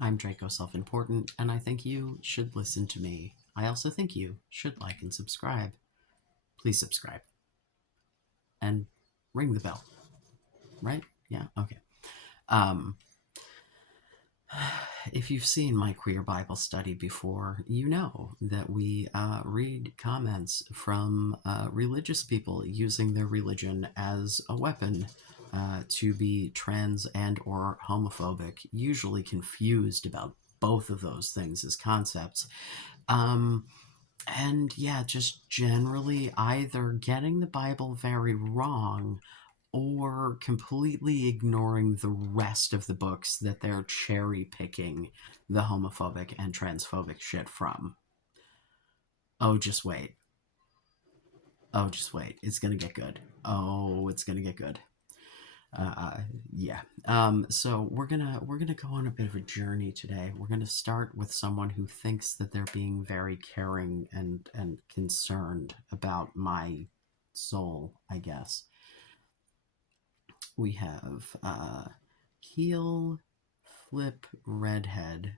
I'm Draco Self-Important, and I think you should listen to me. I also think you should like and subscribe. Please subscribe. And ring the bell. Right? Yeah? Okay. Um, if you've seen my queer Bible study before, you know that we read comments from religious people using their religion as a weapon to be trans and or homophobic, usually confused about both of those things as concepts. Um, and yeah, just generally either getting the Bible very wrong or completely ignoring the rest of the books that they're cherry picking the homophobic and transphobic shit from. Oh, just wait. Oh, just wait. It's gonna get good. Oh, it's gonna get good. Yeah. So we're gonna go on a bit of a journey today. We're gonna start with someone who thinks that they're being very caring and concerned about my soul, I guess. We have heel flip redhead.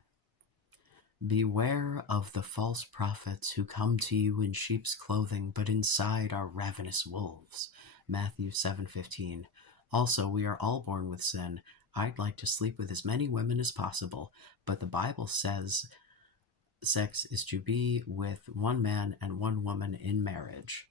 Beware of the false prophets who come to you in sheep's clothing, but inside are ravenous wolves. Matthew 7:15. Also, we are all born with sin. I'd like to sleep with as many women as possible, but the Bible says sex is to be with one man and one woman in marriage.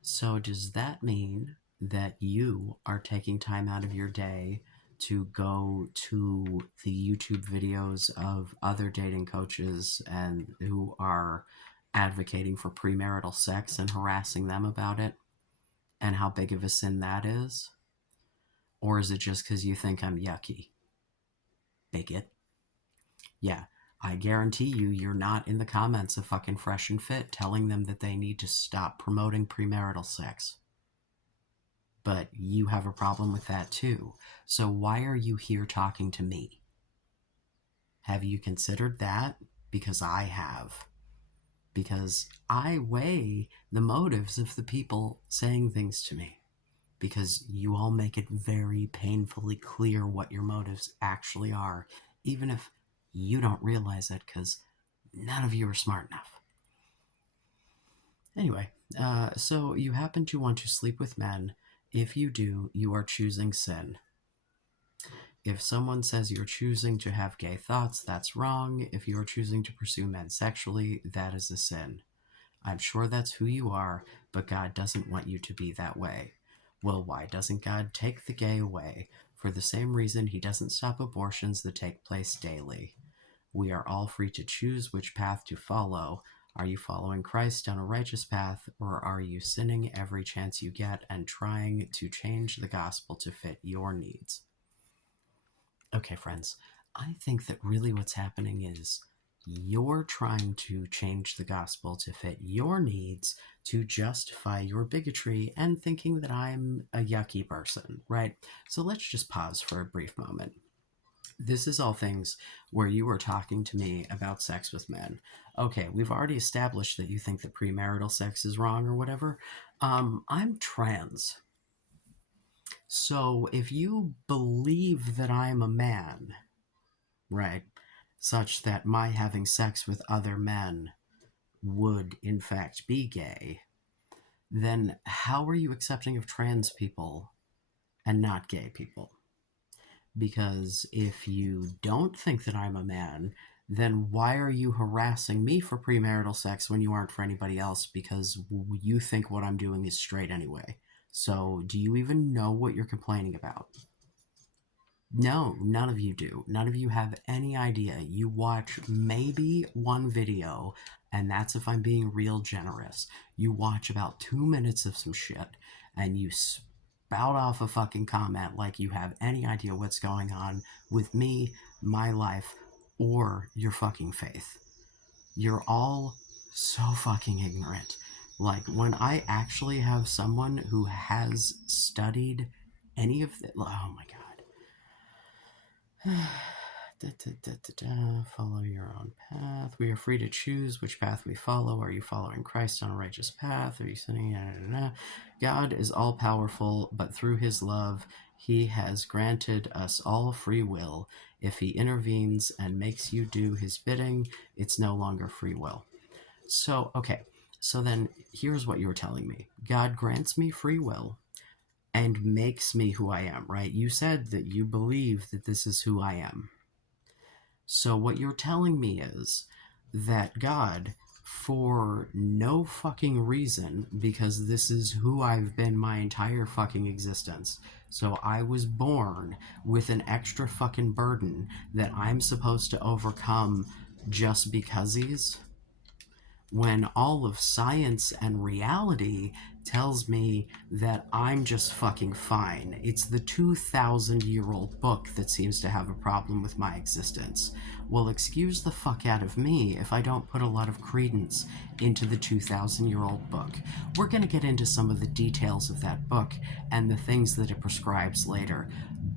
So does that mean that you are taking time out of your day to go to the YouTube videos of other dating coaches and who are advocating for premarital sex and harassing them about it and how big of a sin that is? Or is it just because you think I'm yucky? Bigot. Yeah, I guarantee you're not in the comments of fucking Fresh and Fit telling them that they need to stop promoting premarital sex. But you have a problem with that too. So why are you here talking to me? Have you considered that? Because I have. Because I weigh the motives of the people saying things to me. Because you all make it very painfully clear what your motives actually are, even if you don't realize it, because none of you are smart enough. Anyway, so you happen to want to sleep with men. If you do, you are choosing sin. If someone says you're choosing to have gay thoughts, that's wrong. If you're choosing to pursue men sexually, that is a sin. I'm sure that's who you are, but God doesn't want you to be that way. Well, why doesn't God take the gay away? For the same reason he doesn't stop abortions that take place daily. We are all free to choose which path to follow. Are you following Christ down a righteous path, or are you sinning every chance you get and trying to change the gospel to fit your needs? Okay, friends, I think that really what's happening is you're trying to change the gospel to fit your needs to justify your bigotry and thinking that I'm a yucky person, right? So let's just pause for a brief moment. This is all things where you were talking to me about sex with men. Okay, we've already established that you think that premarital sex is wrong or whatever. I'm trans. So if you believe that I'm a man, right, such that my having sex with other men would in fact be gay, then how are you accepting of trans people and not gay people? Because if you don't think that I'm a man, then why are you harassing me for premarital sex when you aren't for anybody else? Because you think what I'm doing is straight anyway. So, do you even know what you're complaining about? No, none of you do. None of you have any idea. You watch maybe one video, and that's if I'm being real generous. You watch about 2 minutes of some shit, and you spout off a fucking comment like you have any idea what's going on with me, my life, or your fucking faith. You're all so fucking ignorant. Like, when I actually have someone who has studied any of the. Oh my god. Follow your own path. We are free to choose which path we follow. Are you following Christ on a righteous path? Are you sinning? God is all powerful, but through his love, He has granted us all free will. If he intervenes and makes you do his bidding, it's no longer free will. So, okay. So then here's what you were telling me. God grants me free will and makes me who I am, right? You said that you believe that this is who I am. So what you're telling me is that God, for no fucking reason, because this is who I've been my entire fucking existence. So I was born with an extra fucking burden that I'm supposed to overcome just because he's, when all of science and reality tells me that I'm just fucking fine. It's the 2,000-year-old book that seems to have a problem with my existence. Well, excuse the fuck out of me if I don't put a lot of credence into the 2,000-year-old book. We're going to get into some of the details of that book and the things that it prescribes later.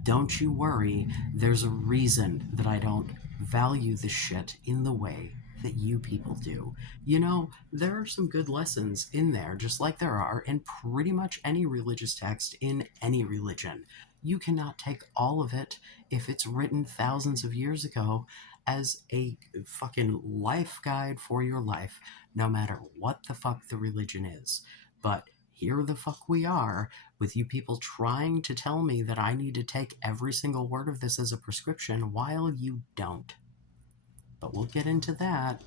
Don't you worry, there's a reason that I don't value this shit in the way that you people do. You know, there are some good lessons in there, just like there are in pretty much any religious text in any religion. You cannot take all of it, if it's written thousands of years ago, as a fucking life guide for your life, no matter what the fuck the religion is. But here the fuck we are, with you people trying to tell me that I need to take every single word of this as a prescription while you don't. But we'll get into that.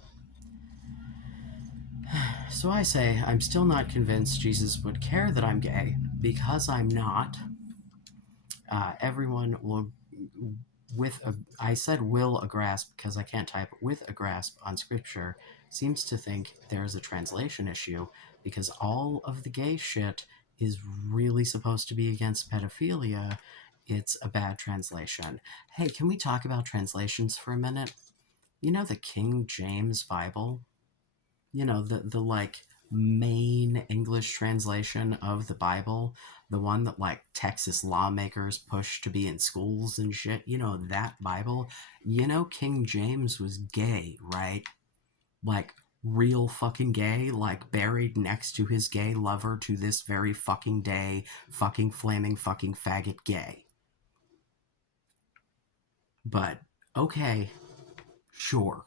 So I say, I'm still not convinced Jesus would care that I'm gay, because I'm not. Everyone will, I said will a grasp because I can't type, with a grasp on scripture, seems to think there's a translation issue, because all of the gay shit is really supposed to be against pedophilia. It's a bad translation. Hey, can we talk about translations for a minute? You know the King James Bible? You know, the like main English translation of the Bible, the one that like Texas lawmakers push to be in schools and shit, you know, that Bible. You know, King James was gay, right? Like real fucking gay, like buried next to his gay lover to this very fucking day, fucking flaming fucking faggot gay. But okay, sure.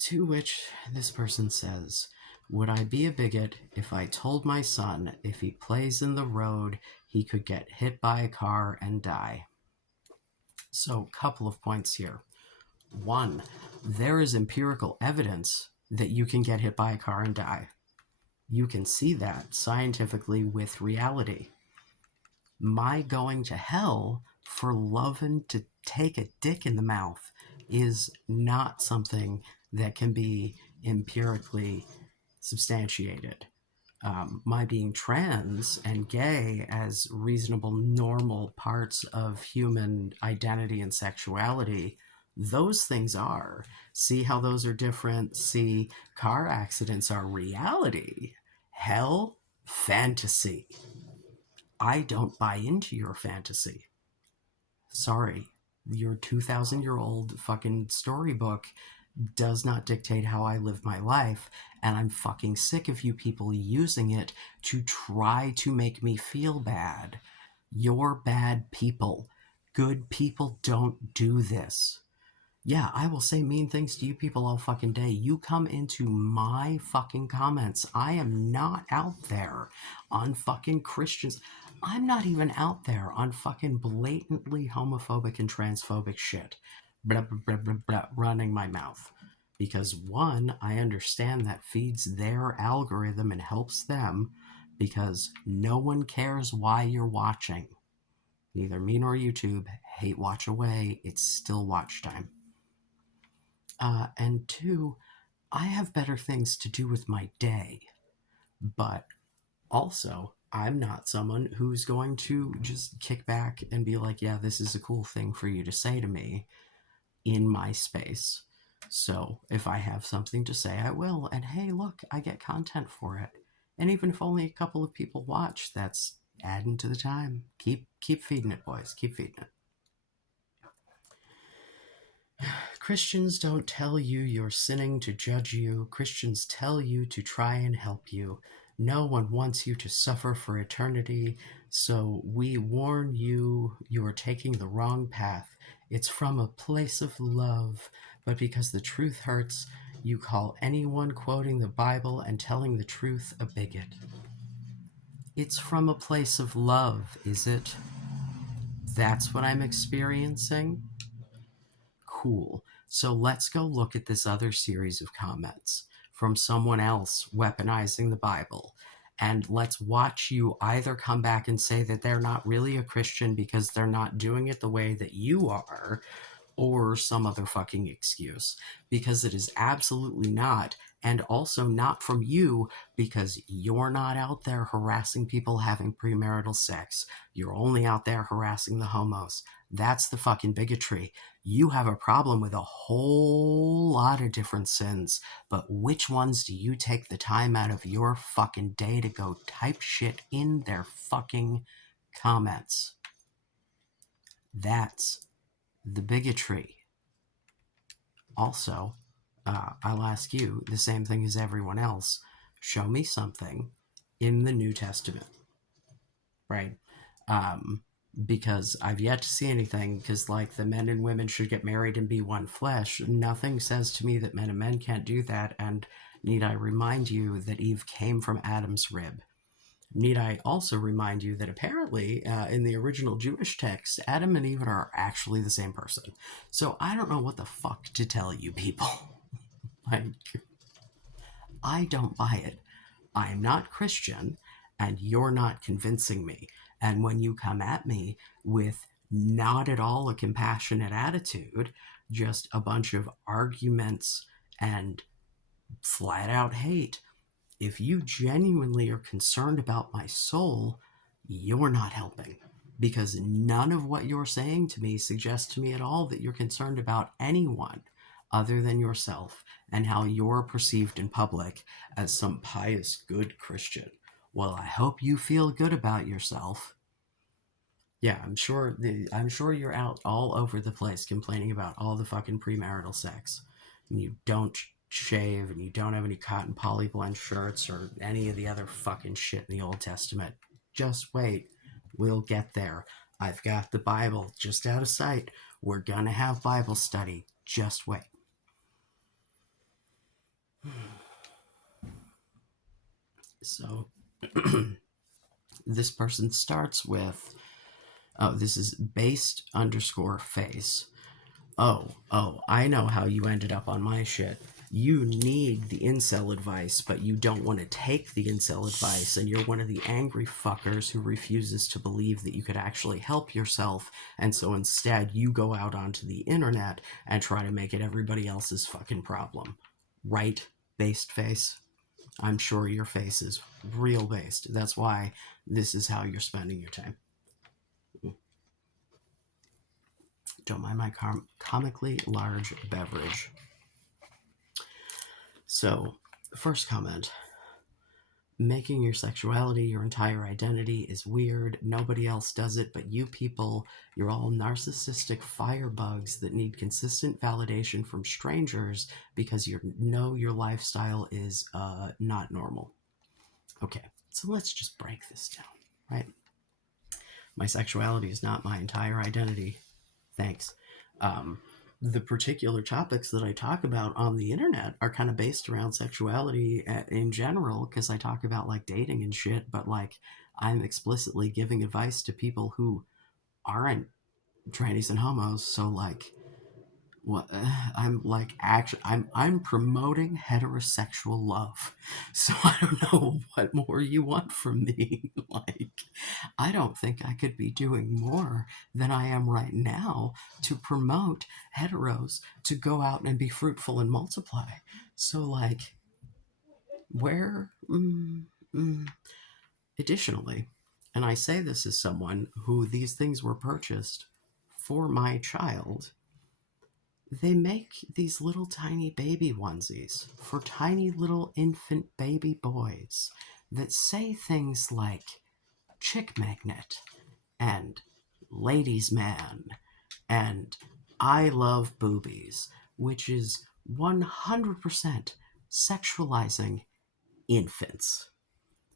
To which this person says, would I be a bigot if I told my son if he plays in the road, he could get hit by a car and die? So, couple of points here. One, there is empirical evidence that you can get hit by a car and die. You can see that scientifically with reality. My going to hell for loving to take a dick in the mouth is not something that can be empirically substantiated. My being trans and gay as reasonable, normal parts of human identity and sexuality, those things are. See how those are different? See, car accidents are reality. Hell, fantasy. I don't buy into your fantasy. Sorry. Your 2,000-year-old fucking storybook does not dictate how I live my life, and I'm fucking sick of you people using it to try to make me feel bad. You're bad people. Good people don't do this. Yeah, I will say mean things to you people all fucking day. You come into my fucking comments. I am not out there on fucking Christians. I'm not even out there on fucking blatantly homophobic and transphobic shit. Blah, blah, blah, blah, blah, running my mouth. Because one, I understand that feeds their algorithm and helps them, because no one cares why you're watching. Neither me nor YouTube. Hate watch away. It's still watch time. And two, I have better things to do with my day. But also, I'm not someone who's going to just kick back and be like, yeah, this is a cool thing for you to say to me in my space. So if I have something to say, I will. And hey, look, I get content for it. And even if only a couple of people watch, that's adding to the time. Keep feeding it, boys. Keep feeding it. Christians don't tell you you're sinning to judge you. Christians tell you to try and help you. No one wants you to suffer for eternity, so we warn you, you are taking the wrong path. It's from a place of love, but because the truth hurts, you call anyone quoting the Bible and telling the truth a bigot. It's from a place of love, is it? That's what I'm experiencing? Cool. So let's go look at this other series of comments from someone else weaponizing the Bible. And let's watch you either come back and say that they're not really a Christian because they're not doing it the way that you are, or some other fucking excuse, because it is absolutely not, and also not from you, because you're not out there harassing people having premarital sex. You're only out there harassing the homos. That's the fucking bigotry. You have a problem with a whole lot of different sins, but which ones do you take the time out of your fucking day to go type shit in their fucking comments? That's the bigotry. Also, I'll ask you the same thing as everyone else. Show me something in the New Testament, right? Um, because I've yet to see anything, because, like, the men and women should get married and be one flesh. Nothing says to me that men and men can't do that, and need I remind you that Eve came from Adam's rib? Need I also remind you that apparently, in the original Jewish text, Adam and Eve are actually the same person. So I don't know what the fuck to tell you people. Like, I don't buy it. I'm not Christian, and you're not convincing me. And when you come at me with not at all a compassionate attitude, just a bunch of arguments and flat out hate, if you genuinely are concerned about my soul, you're not helping. Because none of what you're saying to me suggests to me at all that you're concerned about anyone other than yourself and how you're perceived in public as some pious, good Christian. Well, I hope you feel good about yourself. Yeah, I'm sure you're out all over the place complaining about all the fucking premarital sex. And you don't shave and you don't have any cotton poly blend shirts or any of the other fucking shit in the Old Testament. Just wait. We'll get there. I've got the Bible just out of sight. We're gonna have Bible study. Just wait. So this person starts with, oh, this is based underscore face. Oh, I know how you ended up on my shit. You need the incel advice, but you don't want to take the incel advice, and you're one of the angry fuckers who refuses to believe that you could actually help yourself, and so instead you go out onto the internet and try to make it everybody else's fucking problem. Right, based face? I'm sure your face is real based. That's why this is how you're spending your time. Don't mind my comically large beverage. So, first comment. Making your sexuality your entire identity is weird. Nobody else does it but you people. You're all narcissistic firebugs that need consistent validation from strangers because you know your lifestyle is not normal. Okay, so let's just break this down, right? My sexuality is not my entire identity. Thanks. The particular topics that I talk about on the internet are kind of based around sexuality in general, because I talk about like dating and shit, but like I'm explicitly giving advice to people who aren't trannies and homos. So like, what I'm like, actually, I'm promoting heterosexual love. So I don't know what more you want from me. Like, I don't think I could be doing more than I am right now to promote heteros to go out and be fruitful and multiply. So, like, where. Additionally, and I say this as someone who these things were purchased for my child, they make these little tiny baby onesies for tiny little infant baby boys that say things like chick magnet and ladies man and I love boobies, which is 100% sexualizing infants.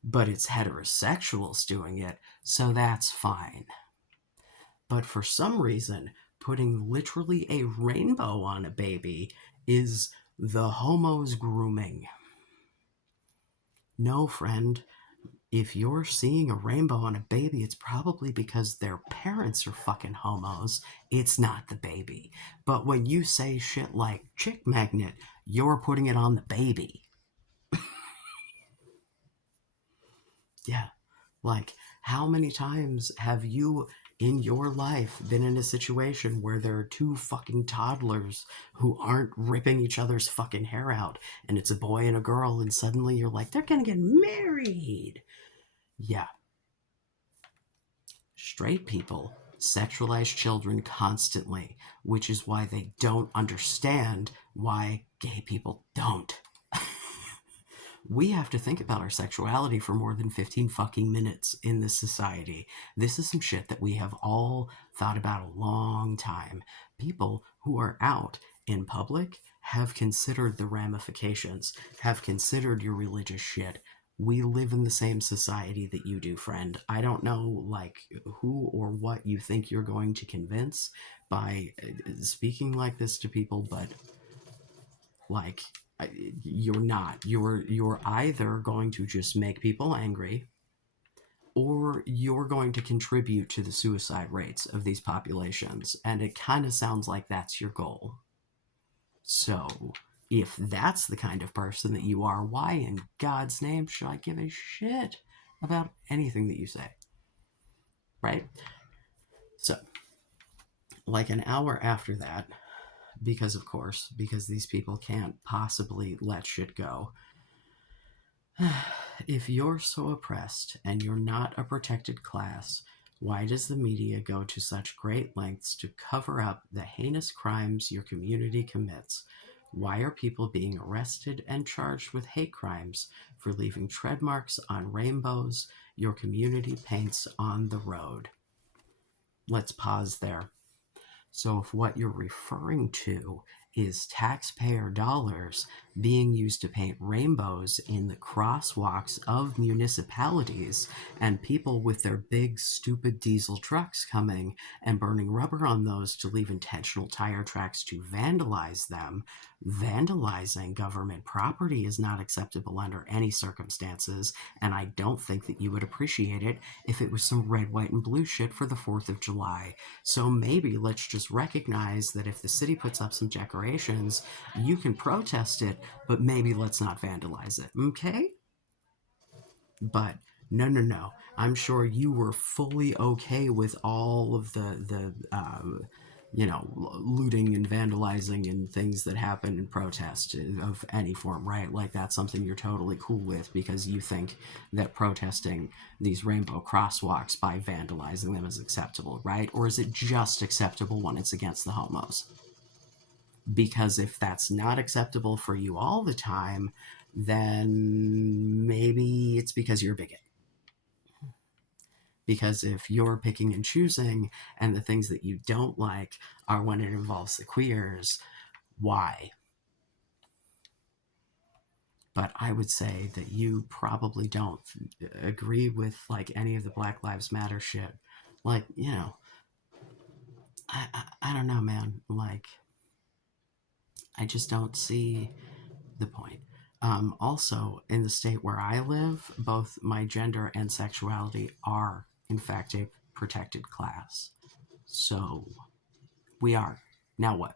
but it's heterosexuals doing it, so that's fine. But for some reason, putting literally a rainbow on a baby is the homo's grooming. No, friend, if you're seeing a rainbow on a baby, it's probably because their parents are fucking homos. It's not the baby. But when you say shit like chick magnet, you're putting it on the baby. Yeah. Like, how many times have you in your life been in a situation where there are two fucking toddlers who aren't ripping each other's fucking hair out, and it's a boy and a girl, and suddenly you're like, they're gonna get married? Yeah. Straight people sexualize children constantly, which is why they don't understand why gay people don't. We have to think about our sexuality for more than 15 fucking minutes in this society. This is some shit that we have all thought about a long time. People who are out in public have considered the ramifications, have considered your religious shit. We live in the same society that you do, friend. I don't know, like, who or what you think you're going to convince by speaking like this to people, but like, you're not. You're either going to just make people angry, or you're going to contribute to the suicide rates of these populations, and it kind of sounds like that's your goal. So if that's the kind of person that you are, why in God's name should I give a shit about anything that you say? Right? So, like an hour after that, because of course, because these people can't possibly let shit go, if you're so oppressed and you're not a protected class, why does the media go to such great lengths to cover up the heinous crimes your community commits? Why are people being arrested and charged with hate crimes for leaving tread marks on rainbows your community paints on the road? Let's pause there. So if what you're referring to is taxpayer dollars being used to paint rainbows in the crosswalks of municipalities, and people with their big stupid diesel trucks coming and burning rubber on those to leave intentional tire tracks to vandalize them, vandalizing government property is not acceptable under any circumstances, and I don't think that you would appreciate it if it was some red, white, and blue shit for the 4th of July. So maybe let's just recognize that if the city puts up some decorations, you can protest it, but maybe let's not vandalize it, okay? But no. I'm sure you were fully okay with all of the looting and vandalizing and things that happen in protest of any form, right? Like that's something you're totally cool with because you think that protesting these rainbow crosswalks by vandalizing them is acceptable, right? Or is it just acceptable when it's against the homos? Because if that's not acceptable for you all the time, then maybe it's because you're a bigot. Because if you're picking and choosing and the things that you don't like are when it involves the queers, why? But I would say that you probably don't agree with like any of the Black Lives Matter shit. Like, I don't know, man. Like, I just don't see the point. Also, in the state where I live, both my gender and sexuality are, in fact, a protected class. So, we are. Now what?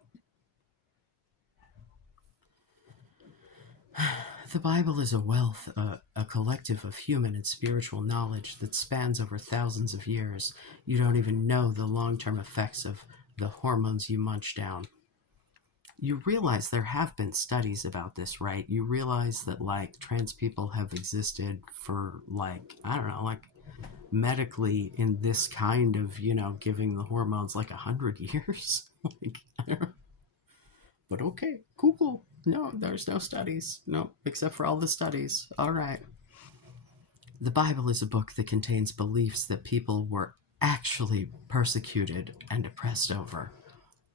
The Bible is a wealth, a collective of human and spiritual knowledge that spans over thousands of years. You don't even know the long-term effects of the hormones you munch down. You realize there have been studies about this, right? You realize that, like, trans people have existed for, like, I don't know, like, medically in this kind of, giving the hormones, like, 100 years? Like, I don't know. But okay, cool. No, there's no studies. No, except for all the studies. All right. The Bible is a book that contains beliefs that people were actually persecuted and oppressed over.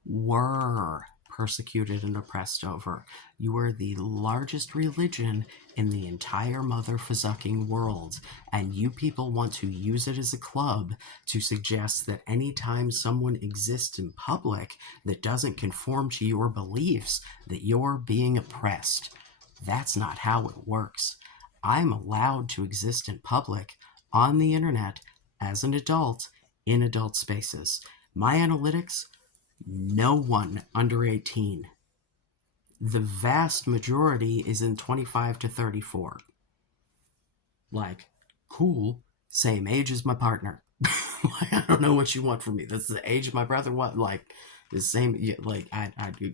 Were persecuted and oppressed over. You are the largest religion in the entire motherfucking world, and you people want to use it as a club to suggest that anytime someone exists in public that doesn't conform to your beliefs, that you're being oppressed. That's not how it works. I'm allowed to exist in public, on the internet, as an adult, in adult spaces. My analytics, no one under 18. The vast majority is in 25 to 34. Like, cool, same age as my partner. Like, I don't know what you want from me. That's the age of my brother. What? Like, the same, like, I do.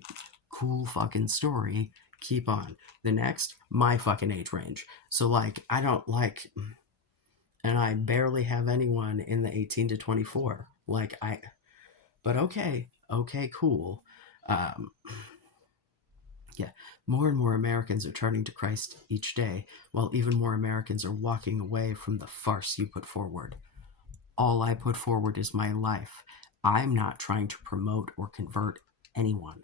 Cool fucking story. Keep on. The next, my fucking age range. So, like, I don't like, and I barely have anyone in the 18 to 24. Like, but okay, cool. Um, yeah, more and more Americans are turning to Christ each day, while even more Americans are walking away from the farce you put forward. All I put forward is my life. I'm not trying to promote or convert anyone,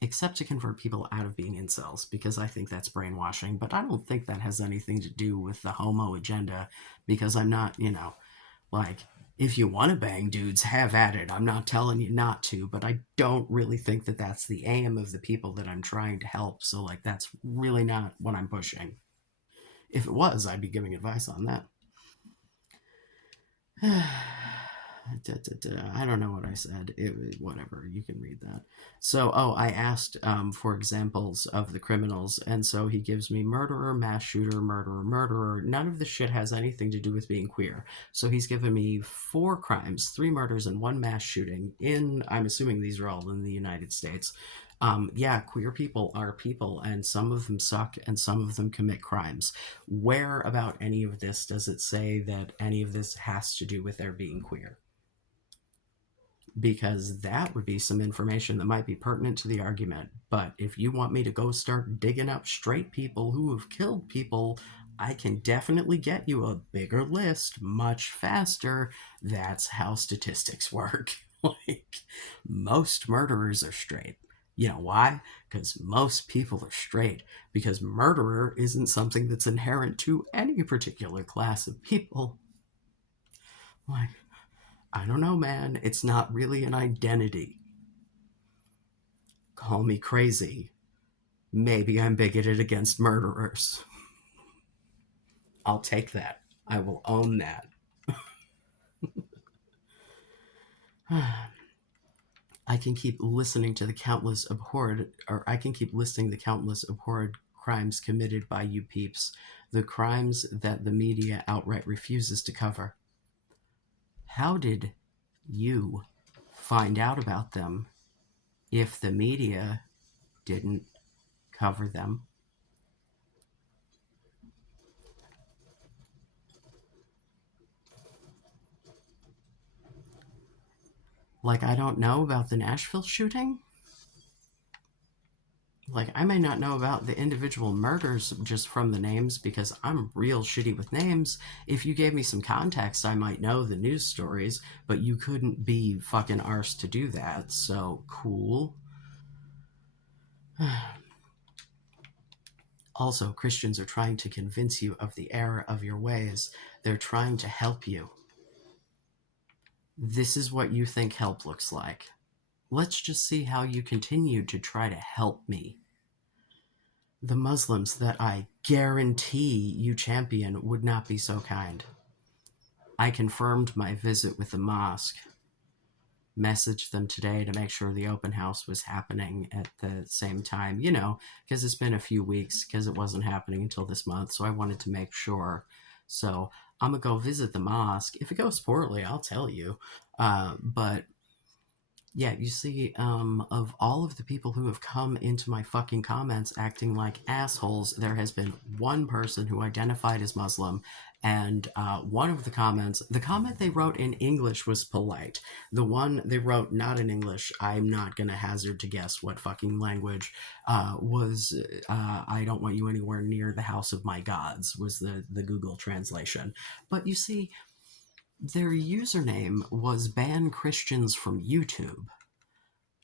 except to convert people out of being incels, because I think that's brainwashing, but I don't think that has anything to do with the homo agenda, because I'm not, like, if you want to bang dudes, have at it. I'm not telling you not to, but I don't really think that that's the aim of the people that I'm trying to help. So, like, that's really not what I'm pushing. If it was, I'd be giving advice on that. I don't know what I said. Whatever, you can read that. So, I asked for examples of the criminals, and so he gives me murderer, mass shooter, murderer, murderer. None of this shit has anything to do with being queer. So he's given me 4 crimes, 3 murders, and 1 mass shooting I'm assuming these are all in the United States. Yeah, queer people are people, and some of them suck, and some of them commit crimes. Where about any of this does it say that any of this has to do with their being queer? Because that would be some information that might be pertinent to the argument. But if you want me to go start digging up straight people who have killed people, I can definitely get you a bigger list much faster. That's how statistics work. Like, most murderers are straight. You know why? Because most people are straight. Because murderer isn't something that's inherent to any particular class of people. Like, I don't know, man. It's not really an identity. Call me crazy. Maybe I'm bigoted against murderers. I'll take that. I will own that. I can keep listening to the countless abhorred, or I can keep listing the countless abhorred crimes committed by you peeps, the crimes that the media outright refuses to cover. How did you find out about them if the media didn't cover them? Like, I don't know about the Nashville shooting? Like, I may not know about the individual murders just from the names because I'm real shitty with names. If you gave me some context, I might know the news stories, but you couldn't be fucking arsed to do that, so cool. Also, Christians are trying to convince you of the error of your ways. They're trying to help you. This is what you think help looks like. Let's just see how you continue to try to help me. The Muslims that I guarantee you champion would not be so kind. I confirmed my visit with the mosque, messaged them today to make sure the open house was happening at the same time, because it's been a few weeks, because it wasn't happening until this month, so I wanted to make sure. So I'm going to go visit the mosque. If it goes poorly, I'll tell you. But yeah, you see, of all of the people who have come into my fucking comments acting like assholes, there has been one person who identified as Muslim, and one of the comment they wrote in English was polite. The one they wrote not in English, I'm not gonna hazard to guess what fucking language, was I don't want you anywhere near the house of my gods, was the Google translation. But you see, their username was ban Christians from YouTube.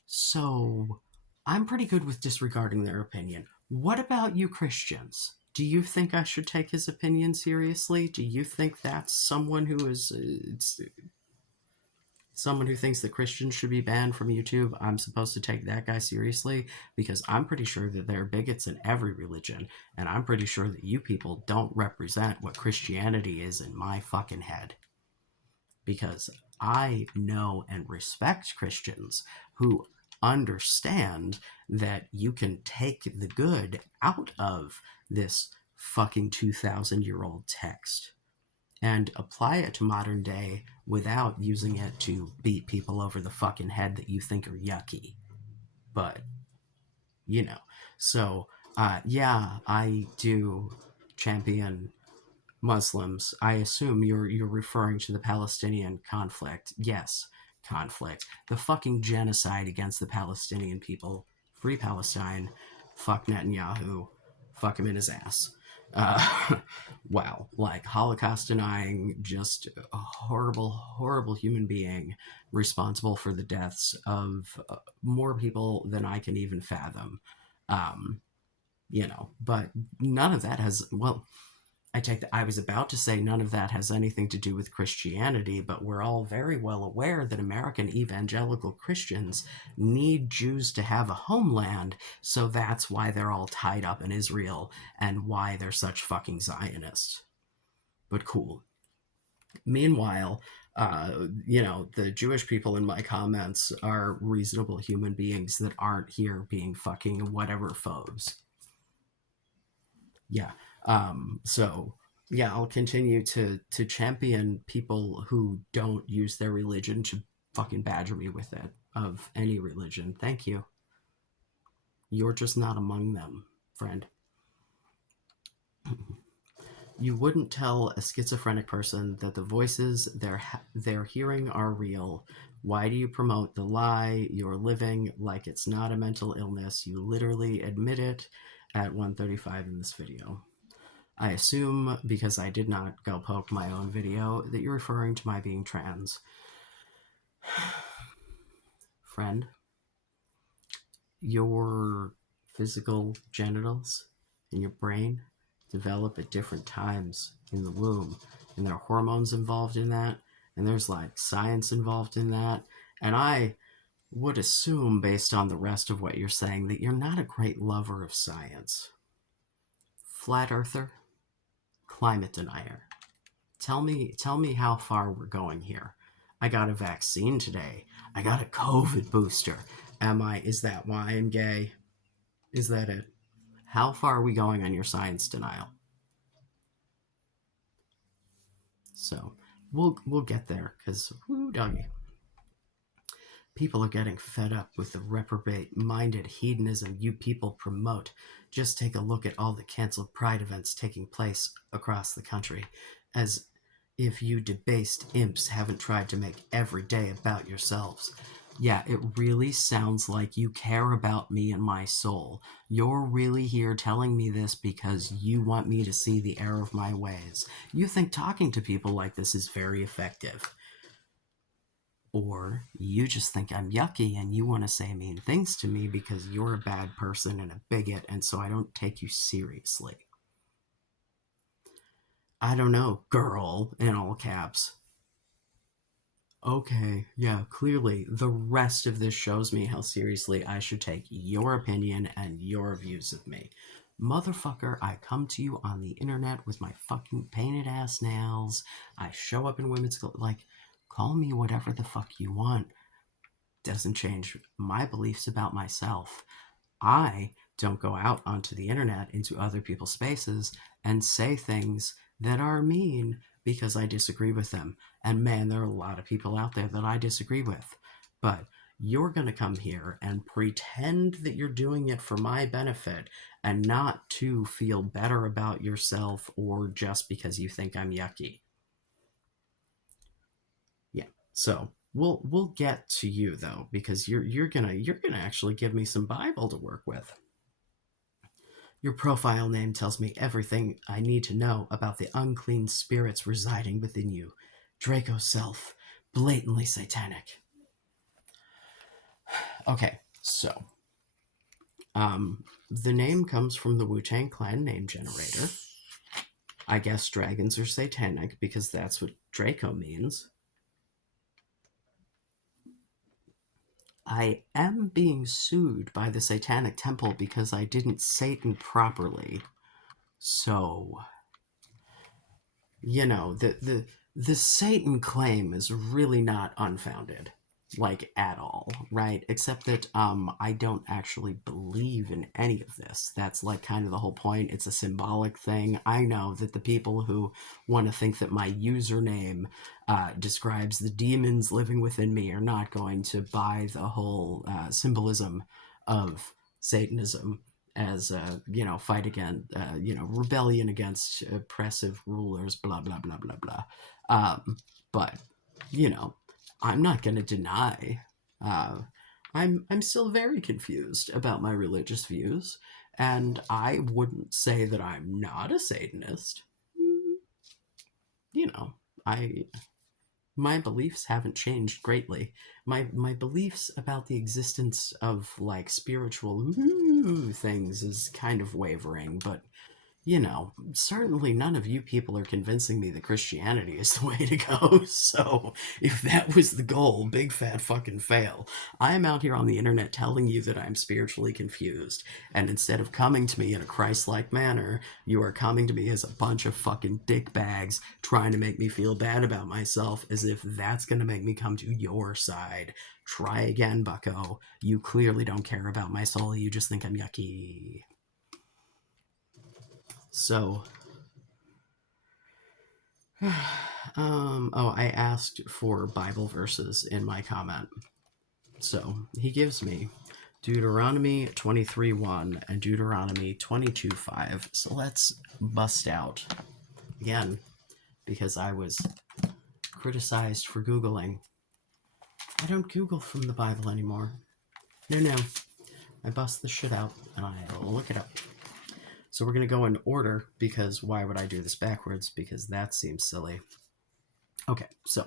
So I'm pretty good with disregarding their opinion. What about you Christians? Do you think I should take his opinion seriously? Do you think that's someone who is someone who thinks that Christians should be banned from YouTube? I'm supposed to take that guy seriously? Because I'm pretty sure that there are bigots in every religion, and I'm pretty sure that you people don't represent what Christianity is in my fucking head. Because I know and respect Christians who understand that you can take the good out of this fucking 2,000-year-old text and apply it to modern day without using it to beat people over the fucking head that you think are yucky. But, you know, so yeah, I do champion Muslims. I assume you're referring to the Palestinian conflict. Yes, conflict. The fucking genocide against the Palestinian people. Free Palestine. Fuck Netanyahu. Fuck him in his ass. Uh, wow. Like, Holocaust denying, just a horrible, horrible human being responsible for the deaths of more people than I can even fathom. Um, but none of that has, well, I was about to say none of that has anything to do with Christianity, but we're all very well aware that American evangelical Christians need Jews to have a homeland, so that's why they're all tied up in Israel and why they're such fucking Zionists. But cool. Meanwhile, the Jewish people in my comments are reasonable human beings that aren't here being fucking whatever phobes. Yeah. So yeah, I'll continue to champion people who don't use their religion to fucking badger me with it, of any religion. Thank you. You're just not among them, friend. You wouldn't tell a schizophrenic person that the voices they're hearing are real. Why do you promote the lie? You're living like it's not a mental illness. You literally admit it at 135 in this video. I assume, because I did not go poke my own video, that you're referring to my being trans. Friend, your physical genitals and your brain develop at different times in the womb, and there are hormones involved in that, and there's like science involved in that. And I would assume, based on the rest of what you're saying, that you're not a great lover of science. Flat earther, climate denier. Tell me how far we're going here. I got a vaccine today. I got a COVID booster. Is that why I'm gay? Is that it? How far are we going on your science denial? So we'll get there, because whoo doggy. People are getting fed up with the reprobate minded hedonism you people promote. Just take a look at all the canceled pride events taking place across the country, as if you debased imps haven't tried to make every day about yourselves. Yeah, it really sounds like you care about me and my soul. You're really here telling me this because you want me to see the error of my ways. You think talking to people like this is very effective. Or you just think I'm yucky and you want to say mean things to me because you're a bad person and a bigot, and so I don't take you seriously. I don't know, girl, in all caps. Okay, yeah, clearly the rest of this shows me how seriously I should take your opinion and your views of me. Motherfucker, I come to you on the internet with my fucking painted ass nails. I show up in women's clothes. Like, call me whatever the fuck you want. Doesn't change my beliefs about myself. I don't go out onto the internet into other people's spaces and say things that are mean because I disagree with them. And man, there are a lot of people out there that I disagree with. But you're going to come here and pretend that you're doing it for my benefit and not to feel better about yourself or just because you think I'm yucky. Yeah. So we'll get to you though, because you're gonna actually give me some Bible to work with. Your profile name tells me everything I need to know about the unclean spirits residing within you. Draco self, blatantly satanic. Okay, so The name comes from the Wu-Tang Clan name generator. I guess dragons are satanic because that's what Draco means. I am being sued by the Satanic Temple because I didn't Satan properly. So, the Satan claim is really not unfounded, like at all, right? Except that I don't actually believe in any of this. That's like kind of the whole point. It's a symbolic thing. I know that the people who want to think that my username describes the demons living within me are not going to buy the whole symbolism of Satanism as fight against rebellion against oppressive rulers, blah blah blah blah blah. But I'm not going to deny. I'm still very confused about my religious views, and I wouldn't say that I'm not a Satanist. You know, I my beliefs haven't changed greatly. My beliefs about the existence of like spiritual things is kind of wavering, but certainly none of you people are convincing me that Christianity is the way to go. So if that was the goal, big fat fucking fail. I am out here on the internet telling you that I'm spiritually confused. And instead of coming to me in a Christ-like manner, you are coming to me as a bunch of fucking dick bags trying to make me feel bad about myself as if that's going to make me come to your side. Try again, bucko. You clearly don't care about my soul. You just think I'm yucky. So, I asked for Bible verses in my comment. So he gives me Deuteronomy 23:1 and Deuteronomy 22:5. So let's bust out again, because I was criticized for Googling. I don't Google from the Bible anymore. No. I bust the shit out and I look it up. So we're going to go in order, because why would I do this backwards? Because that seems silly. Okay, so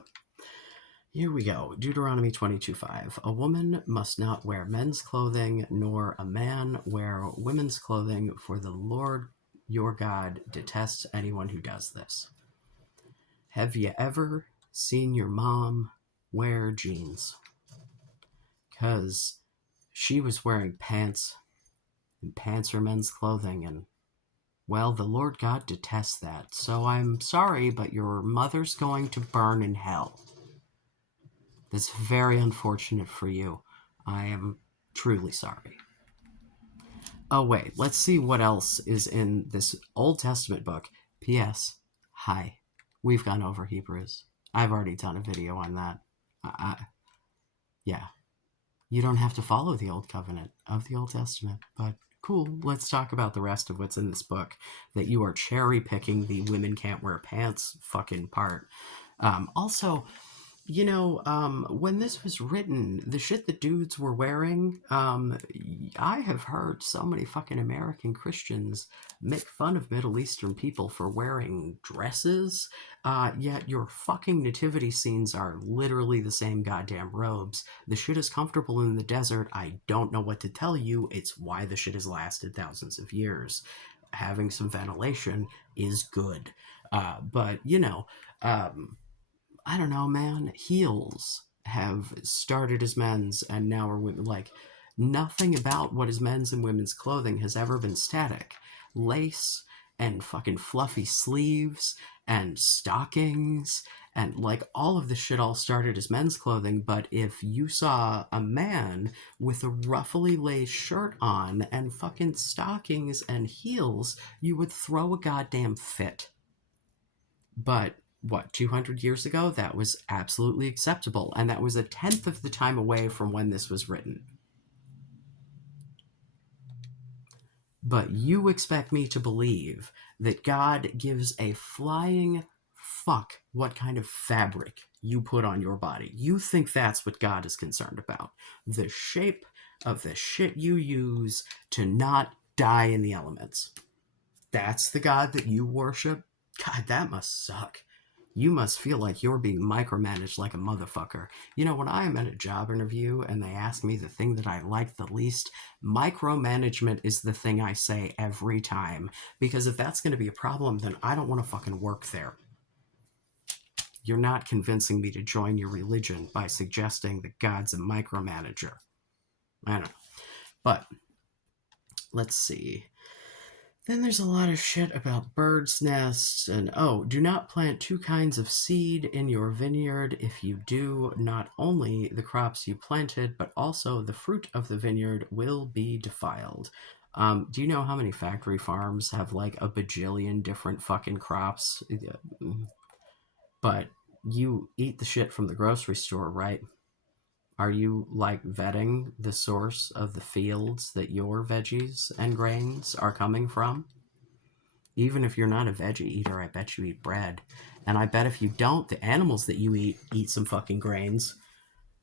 here we go. Deuteronomy 22:5. A woman must not wear men's clothing, nor a man wear women's clothing, for the Lord your God detests anyone who does this. Have you ever seen your mom wear jeans? Because she was wearing pants, and pants are men's clothing, and well, the Lord God detests that. So I'm sorry, but your mother's going to burn in hell. That's very unfortunate for you. I am truly sorry. Oh, wait. Let's see what else is in this Old Testament book. P.S. Hi. We've gone over Hebrews. I've already done a video on that. Yeah. You don't have to follow the Old Covenant of the Old Testament, but cool. Let's talk about the rest of what's in this book that you are cherry picking the women can't wear pants fucking part. Also, when this was written, the shit that dudes were wearing, I have heard so many fucking American Christians make fun of Middle Eastern people for wearing dresses, yet your fucking nativity scenes are literally the same goddamn robes. The shit is comfortable in the desert. I don't know what to tell you. It's why the shit has lasted thousands of years. Having some ventilation is good. But, I don't know, man. Heels have started as men's and now are women. Like, nothing about what is men's and women's clothing has ever been static. Lace and fucking fluffy sleeves and stockings and like all of this shit all started as men's clothing. But if you saw a man with a ruffly lace shirt on and fucking stockings and heels, you would throw a goddamn fit. But what, 200 years ago, that was absolutely acceptable, and that was a tenth of the time away from when this was written. But you expect me to believe that God gives a flying fuck what kind of fabric you put on your body. You think that's what God is concerned about. The shape of the shit you use to not die in the elements. That's the God that you worship? God, that must suck. You must feel like you're being micromanaged like a motherfucker. You know, when I am at a job interview and they ask me the thing that I like the least, micromanagement is the thing I say every time. Because if that's going to be a problem, then I don't want to fucking work there. You're not convincing me to join your religion by suggesting that God's a micromanager. I don't know. But let's see. Then there's a lot of shit about birds' nests and do not plant two kinds of seed in your vineyard. If you do, not only the crops you planted, but also the fruit of the vineyard will be defiled. Do you know how many factory farms have like a bajillion different fucking crops? But you eat the shit from the grocery store, right? Are you like vetting the source of the fields that your veggies and grains are coming from? Even if you're not a veggie eater, I bet you eat bread. And I bet if you don't, the animals that you eat some fucking grains.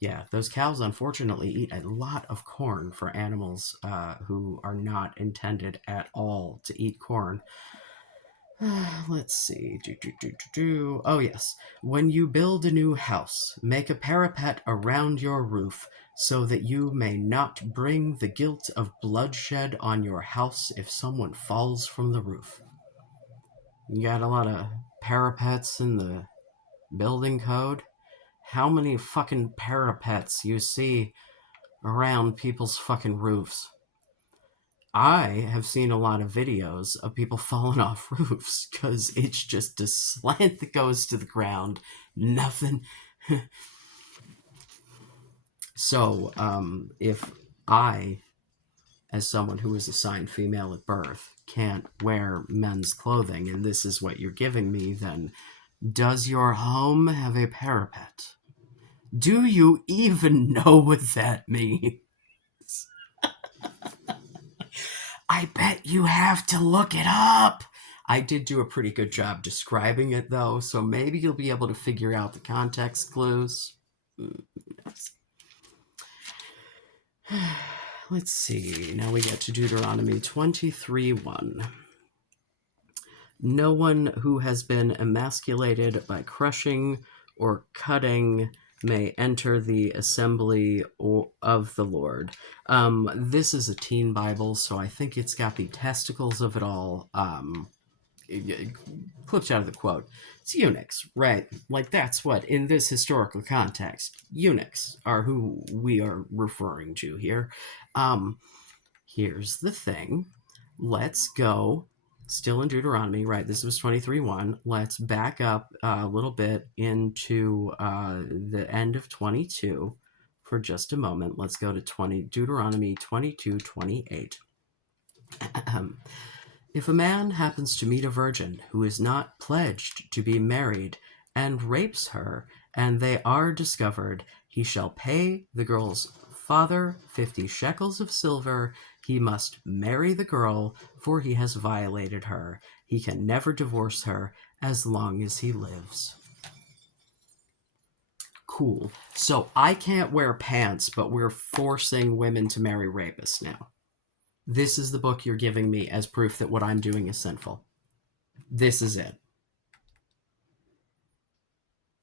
Yeah, those cows unfortunately eat a lot of corn for animals who are not intended at all to eat corn. Let's see. Oh, yes. When you build a new house, make a parapet around your roof so that you may not bring the guilt of bloodshed on your house if someone falls from the roof. You got a lot of parapets in the building code. How many fucking parapets you see around people's fucking roofs? I have seen a lot of videos of people falling off roofs because it's just a slant that goes to the ground. Nothing. So, if I, as someone who was assigned female at birth, can't wear men's clothing and this is what you're giving me, then does your home have a parapet? Do you even know what that means? I bet you have to look it up. I did do a pretty good job describing it, though, so maybe you'll be able to figure out the context clues. Let's see. Now we get to Deuteronomy 23:1. No one who has been emasculated by crushing or cutting may enter the assembly of the Lord. This is a teen Bible, so I think it's got the testicles of it all clipped out of the quote. It's eunuchs, right? Like that's what, in this historical context, eunuchs are who we are referring to here. Here's the thing. Let's go still in Deuteronomy, right? This was 23:1. Let's back up a little bit into the end of 22 for just a moment. Let's go to Deuteronomy 22:28. If a man happens to meet a virgin who is not pledged to be married and rapes her, and they are discovered, he shall pay the girl's father 50 shekels of silver. He must marry the girl, for he has violated her. He can never divorce her as long as he lives. Cool. So I can't wear pants, but we're forcing women to marry rapists now. This is the book you're giving me as proof that what I'm doing is sinful. This is it.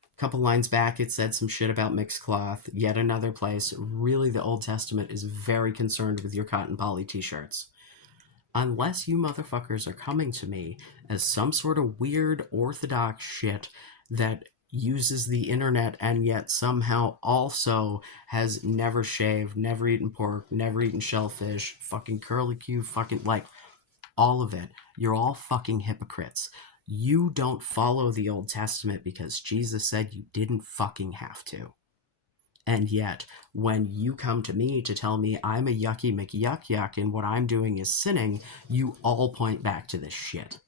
A couple lines back, it said some shit about mixed cloth. Yet another place. Really, the Old Testament is very concerned with your cotton poly t-shirts. Unless you motherfuckers are coming to me as some sort of weird orthodox shit that uses the internet and yet somehow also has never shaved, never eaten pork, never eaten shellfish, fucking curlicue, fucking like all of it. You're all fucking hypocrites. You don't follow the Old Testament because Jesus said you didn't fucking have to. And yet, when you come to me to tell me I'm a yucky McYuck yuck and what I'm doing is sinning, you all point back to this shit.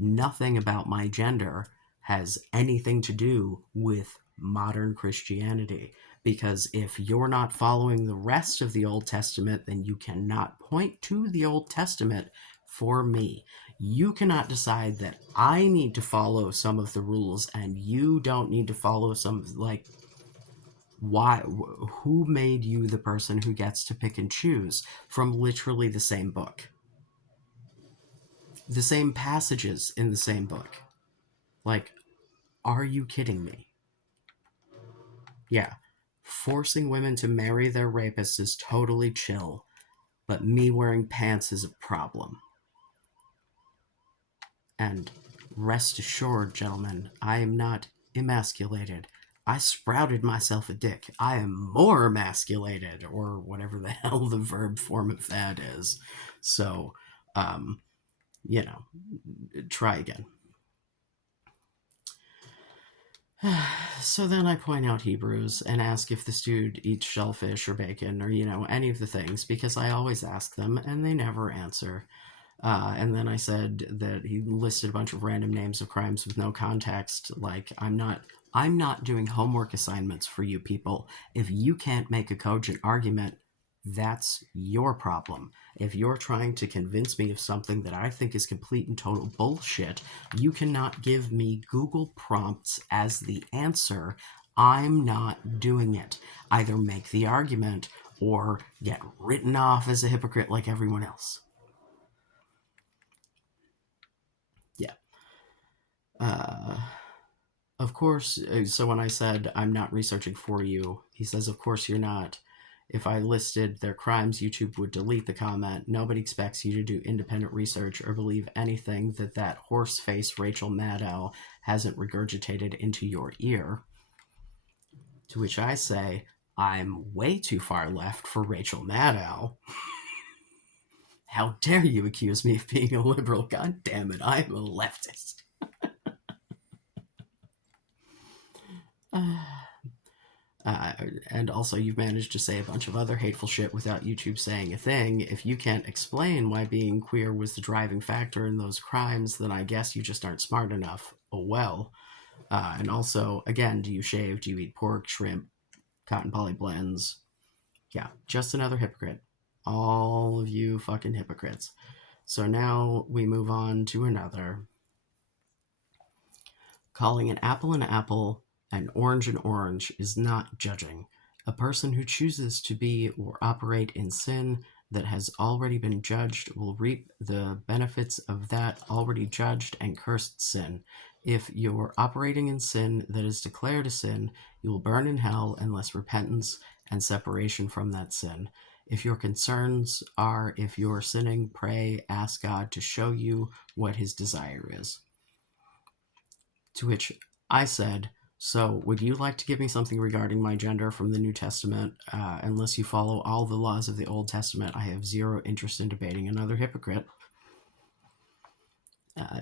Nothing about my gender has anything to do with modern Christianity. Because if you're not following the rest of the Old Testament, then you cannot point to the Old Testament for me. You cannot decide that I need to follow some of the rules and you don't need to follow some, like, why? Who made you the person who gets to pick and choose from literally the same book? The same passages in the same book. Like, are you kidding me? Yeah. Forcing women to marry their rapists is totally chill, but me wearing pants is a problem. And rest assured, gentlemen, I am not emasculated. I sprouted myself a dick. I am more emasculated, or whatever the hell the verb form of that is. So, um, you know, try again. So then I point out Hebrews and ask if this dude eats shellfish or bacon or, any of the things, because I always ask them and they never answer. And then I said that he listed a bunch of random names of crimes with no context. Like, I'm not doing homework assignments for you people. If you can't make a cogent argument, that's your problem. If you're trying to convince me of something that I think is complete and total bullshit, you cannot give me Google prompts as the answer. I'm not doing it. Either make the argument or get written off as a hypocrite like everyone else. Yeah. Of course, so when I said I'm not researching for you, he says, of course you're not. If I listed their crimes, YouTube would delete the comment. Nobody expects you to do independent research or believe anything that horse-face Rachel Maddow hasn't regurgitated into your ear. To which I say, I'm way too far left for Rachel Maddow. How dare you accuse me of being a liberal? God damn it, I'm a leftist. And also, you've managed to say a bunch of other hateful shit without YouTube saying a thing. If you can't explain why being queer was the driving factor in those crimes, then I guess you just aren't smart enough. Oh well. And also, again, do you shave? Do you eat pork, shrimp, cotton poly blends? Yeah, just another hypocrite. All of you fucking hypocrites. So now we move on to another. Calling an apple and orange is not judging. A person who chooses to be or operate in sin that has already been judged will reap the benefits of that already judged and cursed sin. If you're operating in sin that is declared a sin, you will burn in hell unless repentance and separation from that sin. If your concerns are if you're sinning, pray, ask God to show you what his desire is. To which I said, so would you like to give me something regarding my gender from the New Testament? Unless you follow all the laws of the Old Testament, I have zero interest in debating another hypocrite.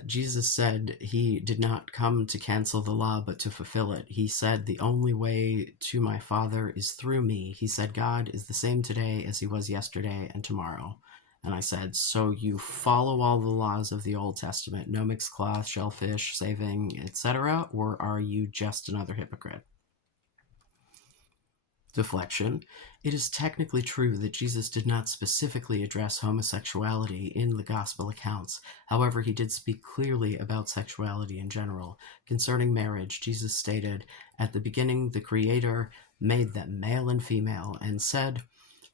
Jesus said he did not come to cancel the law, but to fulfill it. He said, the only way to my Father is through me. He said, God is the same today as he was yesterday and tomorrow. And I said, so you follow all the laws of the Old Testament, no mixed cloth, shellfish, saving, etc., or are you just another hypocrite? Deflection. It is technically true that Jesus did not specifically address homosexuality in the gospel accounts. However, he did speak clearly about sexuality in general. Concerning marriage, Jesus stated, at the beginning the Creator made them male and female, and said,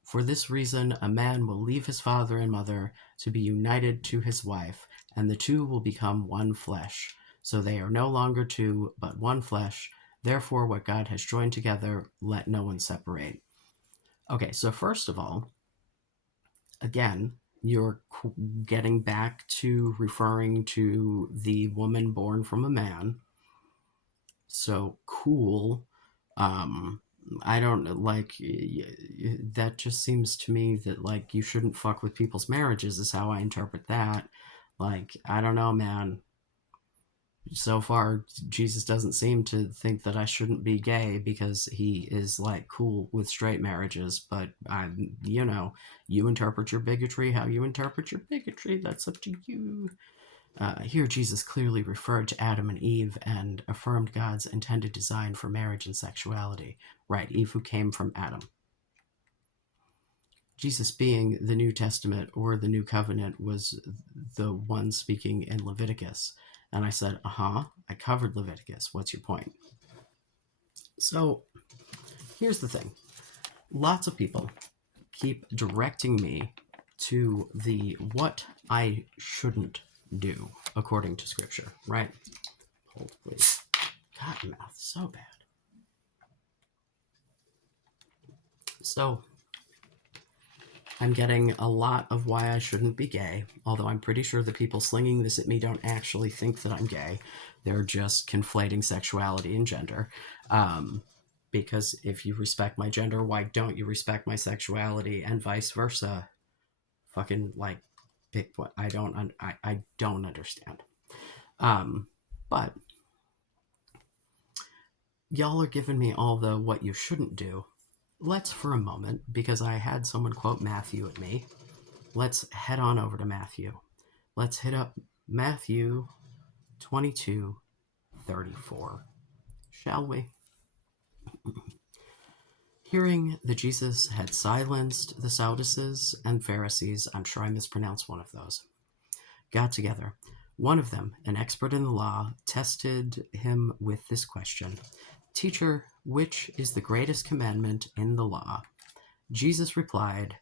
for this reason a man will leave his father and mother to be united to his wife, and the two will become one flesh. So they are no longer two, but one flesh. Therefore, what God has joined together, let no one separate. Okay, so first of all, again, you're getting back to referring to the woman born from a man. So cool. I don't like that. Just seems to me that like you shouldn't fuck with people's marriages is how I interpret that. Like, I don't know, man. So far, Jesus doesn't seem to think that I shouldn't be gay because he is like cool with straight marriages. But you interpret your bigotry how you interpret your bigotry. That's up to you. Here, Jesus clearly referred to Adam and Eve and affirmed God's intended design for marriage and sexuality. Right, Eve who came from Adam. Jesus being the New Testament or the New Covenant was the one speaking in Leviticus. And I said, I covered Leviticus. What's your point? So here's the thing. Lots of people keep directing me to the what I shouldn't do according to Scripture, right? Hold, please. God, mouth, so bad. So, I'm getting a lot of why I shouldn't be gay, although I'm pretty sure the people slinging this at me don't actually think that I'm gay. They're just conflating sexuality and gender. Because if you respect my gender, why don't you respect my sexuality, and vice versa? Fucking, like, pick what I don't understand. But y'all are giving me all the what you shouldn't do. Let's, for a moment, because I had someone quote Matthew at me, let's head on over to Matthew. Let's hit up Matthew 22:34, shall we? Hearing that Jesus had silenced the Sadducees and Pharisees, I'm sure I mispronounced one of those, got together. One of them, an expert in the law, tested him with this question: Teacher, which is the greatest commandment in the law? Jesus replied,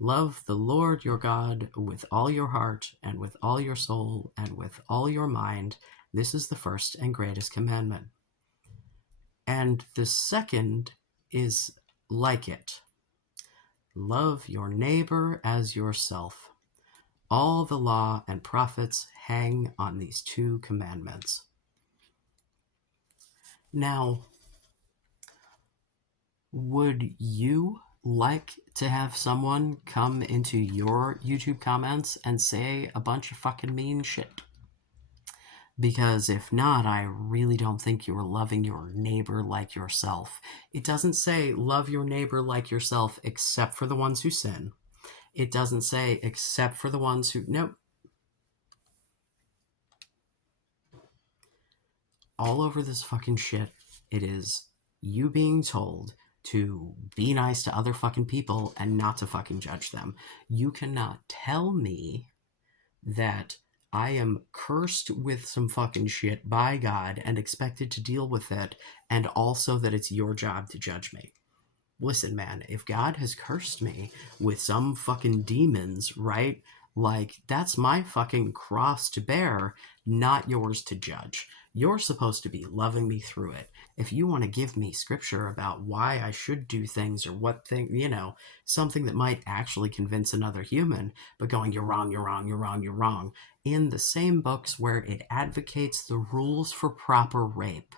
Love the Lord your God with all your heart and with all your soul and with all your mind. This is the first and greatest commandment. And the second is like it. Love your neighbor as yourself. All the law and prophets hang on these two commandments. Now, would you like to have someone come into your YouTube comments and say a bunch of fucking mean shit? Because if not, I really don't think you're loving your neighbor like yourself. It doesn't say love your neighbor like yourself except for the ones who sin. It doesn't say except for the ones who... Nope. All over this fucking shit, it is you being told to be nice to other fucking people and not to fucking judge them. You cannot tell me that I am cursed with some fucking shit by God and expected to deal with it, and also that it's your job to judge me. Listen, man, if God has cursed me with some fucking demons, right? Like, that's my fucking cross to bear, not yours to judge. You're supposed to be loving me through it. If you want to give me scripture about why I should do things or what thing, something that might actually convince another human, but going, you're wrong, you're wrong, you're wrong, you're wrong, in the same books where it advocates the rules for proper rape.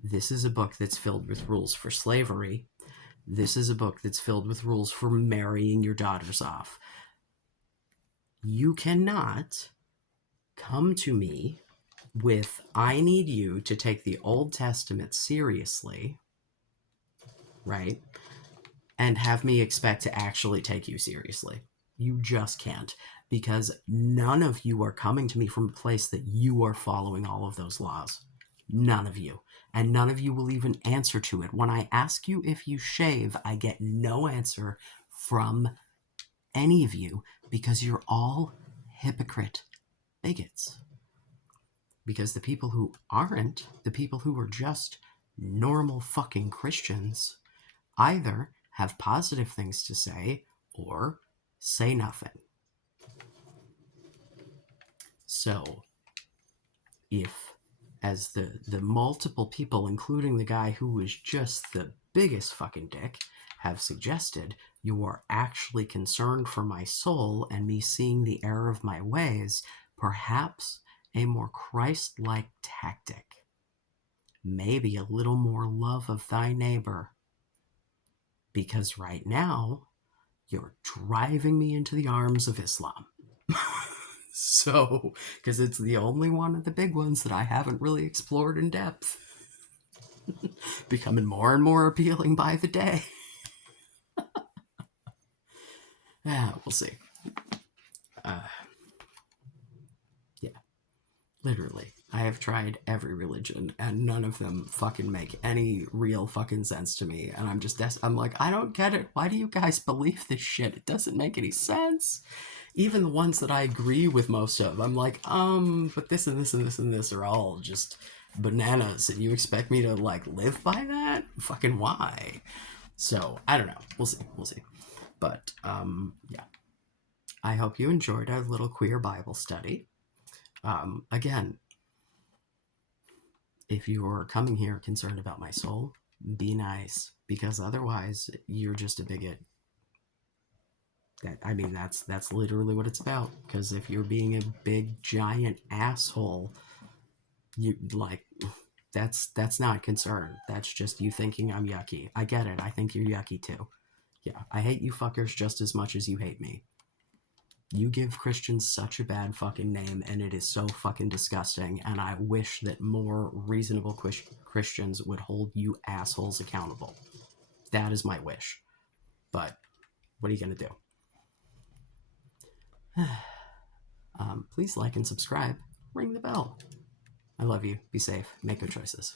This is a book that's filled with rules for slavery. This is a book that's filled with rules for marrying your daughters off. You cannot come to me with, I need you to take the Old Testament seriously, right? And have me expect to actually take you seriously. You just can't, because none of you are coming to me from a place that you are following all of those laws. None of you. And none of you will even answer to it. When I ask you if you shave, I get no answer from any of you because you're all hypocrite bigots. Because the people who aren't, the people who are just normal fucking Christians, either have positive things to say or say nothing. So, if, as the multiple people, including the guy who was just the biggest fucking dick, have suggested, you are actually concerned for my soul and me seeing the error of my ways, perhaps a more Christ-like tactic, maybe a little more love of thy neighbor, because right now you're driving me into the arms of Islam. So, because it's the only one of the big ones that I haven't really explored in depth. Becoming more and more appealing by the day. We'll see. Yeah. Literally. I have tried every religion, and none of them fucking make any real fucking sense to me. And I'm like, I don't get it. Why do you guys believe this shit? It doesn't make any sense. Even the ones that I agree with most of, I'm like, but this and this and this and this are all just bananas, and you expect me to, like, live by that? Fucking why? So I don't know. We'll see. We'll see. But yeah, I hope you enjoyed our little queer Bible study. Again, if you're coming here concerned about my soul, be nice, because otherwise you're just a bigot. That's literally what it's about. Because if you're being a big giant asshole, you like that's not concern. That's just you thinking I'm yucky. I get it. I think you're yucky too. Yeah, I hate you fuckers just as much as you hate me. You give Christians such a bad fucking name, and it is so fucking disgusting, and I wish that more reasonable Christians would hold you assholes accountable. That is my wish. But what are you going to do? Please like and subscribe. Ring the bell. I love you. Be safe. Make good choices.